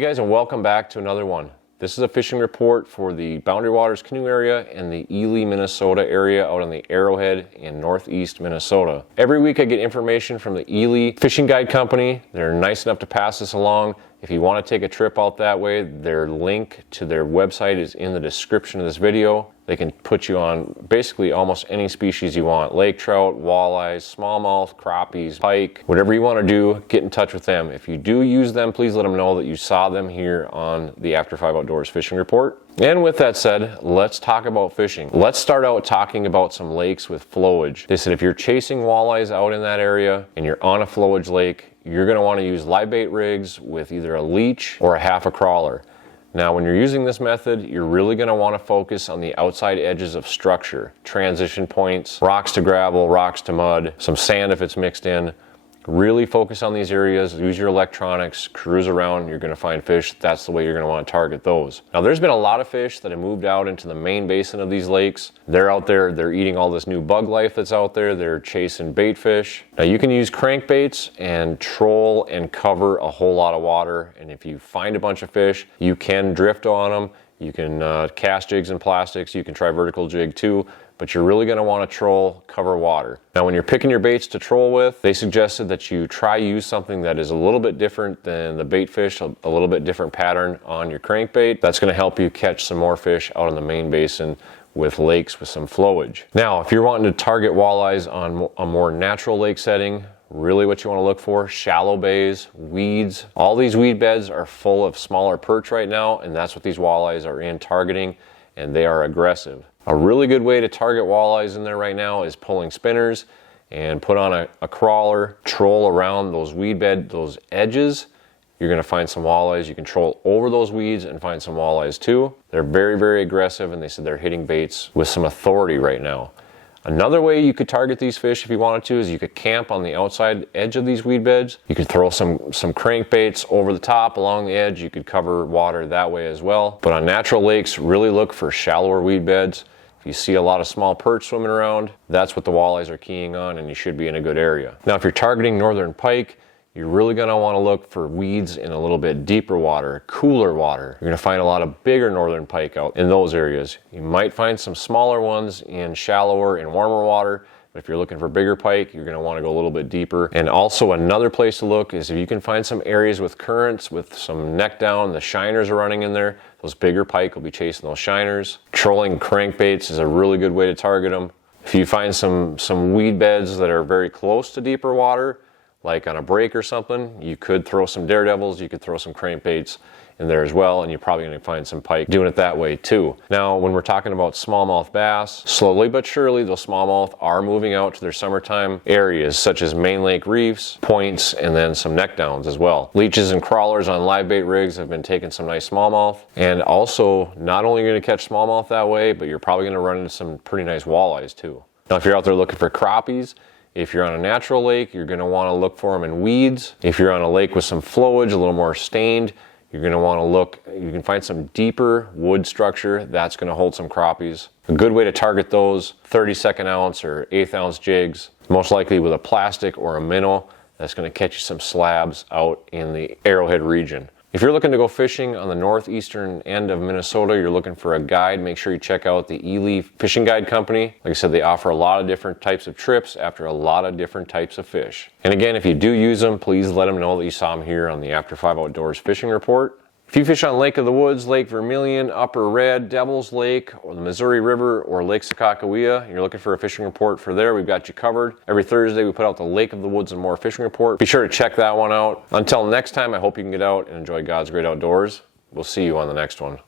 Hey guys, and welcome back to another one. This is a fishing report for the Boundary Waters Canoe area and the Ely, Minnesota area out on the Arrowhead in Northeast Minnesota. Every week I get information from the Ely Fishing Guide Company. They're nice enough to pass this along. If you want to take a trip out that way, their link to their website is in the description of this video. They can put you on basically almost any species you want. Lake trout, walleyes, smallmouth, crappies, pike, whatever you want to do, get in touch with them. If you do use them, please let them know that you saw them here on the After 5 Outdoors Fishing Report. And with that said, let's talk about fishing. Let's start out talking about some lakes with flowage. They said if you're chasing walleyes out in that area and you're on a flowage lake, you're going to want to use live bait rigs with either a leech or a half a crawler. Now, when you're using this method, you're really going to want to focus on the outside edges of structure, transition points, rocks to gravel, rocks to mud, some sand if it's mixed in. Really focus on these areas, use your electronics, cruise around, you're going to find fish. That's the way you're going to want to target those. Now, there's been a lot of fish that have moved out into the main basin of these lakes. They're out there, they're eating all this new bug life that's out there, they're chasing bait fish. Now, you can use crankbaits and troll and cover a whole lot of water, and if you find a bunch of fish, you can drift on them. You can cast jigs in plastics, you can try vertical jig too, but you're really going to want to troll, cover water. Now when you're picking your baits to troll with, they suggested that you try use something that is a little bit different than the bait fish, a little bit different pattern on your crankbait. That's going to help you catch some more fish out in the main basin with lakes with some flowage. Now if you're wanting to target walleyes on a more natural lake setting, really what you want to look for, shallow bays, weeds. All these weed beds are full of smaller perch right now, and that's what these walleyes are in targeting, and they are aggressive. A really good way to target walleyes in there right now is pulling spinners and put on a crawler, troll around those weed bed, those edges. You're going to find some walleyes. You can troll over those weeds and find some walleyes too. They're very, very aggressive, and they said they're hitting baits with some authority right now. Another way you could target these fish if you wanted to is you could camp on the outside edge of these weed beds. You could throw some crankbaits over the top along the edge. You could cover water that way as well. But on natural lakes, really look for shallower weed beds. If you see a lot of small perch swimming around, that's what the walleyes are keying on, and you should be in a good area. Now if you're targeting northern pike, you're really going to want to look for weeds in a little bit deeper water, cooler water. You're going to find a lot of bigger northern pike out in those areas. You might find some smaller ones in shallower and warmer water, but if you're looking for bigger pike, you're going to want to go a little bit deeper. And also another place to look is if you can find some areas with currents with some neck down, the shiners are running in there, those bigger pike will be chasing those shiners. Trolling crankbaits is a really good way to target them. If you find some weed beds that are very close to deeper water, like on a break or something, you could throw some daredevils, you could throw some crankbaits in there as well, and you're probably going to find some pike doing it that way too. Now when we're talking about smallmouth bass, slowly but surely those smallmouth are moving out to their summertime areas such as main lake reefs, points, and then some neck downs as well. Leeches and crawlers on live bait rigs have been taking some nice smallmouth, and also not only are you going to catch smallmouth that way, but you're probably going to run into some pretty nice walleyes too. Now if you're out there looking for crappies, if you're on a natural lake, you're going to want to look for them in weeds. If you're on a lake with some flowage, a little more stained, you're going to want to look, you can find some deeper wood structure that's going to hold some crappies. A good way to target those 32nd ounce or 1/8 ounce jigs, most likely with a plastic or a minnow, that's going to catch you some slabs out in the Arrowhead region. If you're looking to go fishing on the northeastern end of Minnesota, you're looking for a guide, make sure you check out the Ely Fishing Guide Company. Like I said, they offer a lot of different types of trips after a lot of different types of fish. And again, if you do use them, please let them know that you saw them here on the After 5 Outdoors Fishing Report. If you fish on Lake of the Woods, Lake Vermilion, Upper Red, Devil's Lake, or the Missouri River, or Lake Sakakawea, and you're looking for a fishing report for there, we've got you covered. Every Thursday we put out the Lake of the Woods and More fishing report. Be sure to check that one out. Until next time, I hope you can get out and enjoy God's great outdoors. We'll see you on the next one.